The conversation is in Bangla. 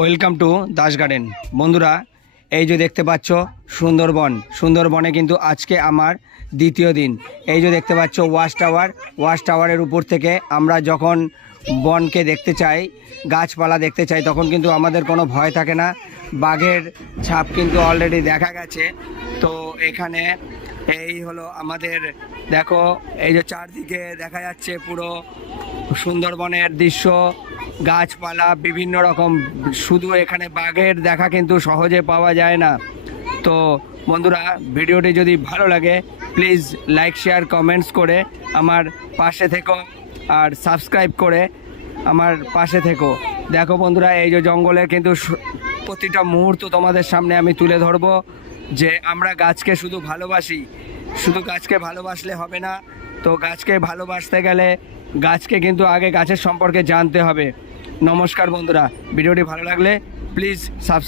Welcome to Das garden. বন্ধুরা, এই যে দেখতে পাচ্ছ সুন্দরবনে কিন্তু আজকে আমার দ্বিতীয় দিন। এই যে দেখতে পাচ্ছ ওয়াচ টাওয়ারের উপর থেকে আমরা যখন বনকে দেখতে চাই, গাছপালা দেখতে চাই, তখন কিন্তু আমাদের কোনো ভয় থাকে না। বাঘের ছাপ কিন্তু অলরেডি দেখা গেছে। তো এখানে এই হলো আমাদের, দেখো এই যে চারদিকে দেখা যাচ্ছে পুরো সুন্দরবনের দৃশ্য, গাছপালা বিভিন্ন রকম। শুধু এখানে বাঘের দেখা কিন্তু সহজে পাওয়া যায় না। তো বন্ধুরা, ভিডিওটি যদি ভালো লাগে প্লিজ লাইক শেয়ার কমেন্টস করে আমার পাশে থেকো, আর সাবস্ক্রাইব করে আমার পাশে থেকো। দেখো বন্ধুরা, এই যে জঙ্গলের কিন্তু প্রতিটা মুহূর্ত তোমাদের সামনে আমি তুলে ধরবো, যে আমরা গাছকে শুধু ভালোবাসি, শুধু গাছকে ভালোবাসলে হবে না। তো গাছকে ভালোবাসতে গেলে গাছকে কিন্তু আগে গাছের সম্পর্কে জানতে হবে। নমস্কার বন্ধুরা, ভিডিওটি ভালো লাগলে প্লিজ সাবস্ক্রাইব।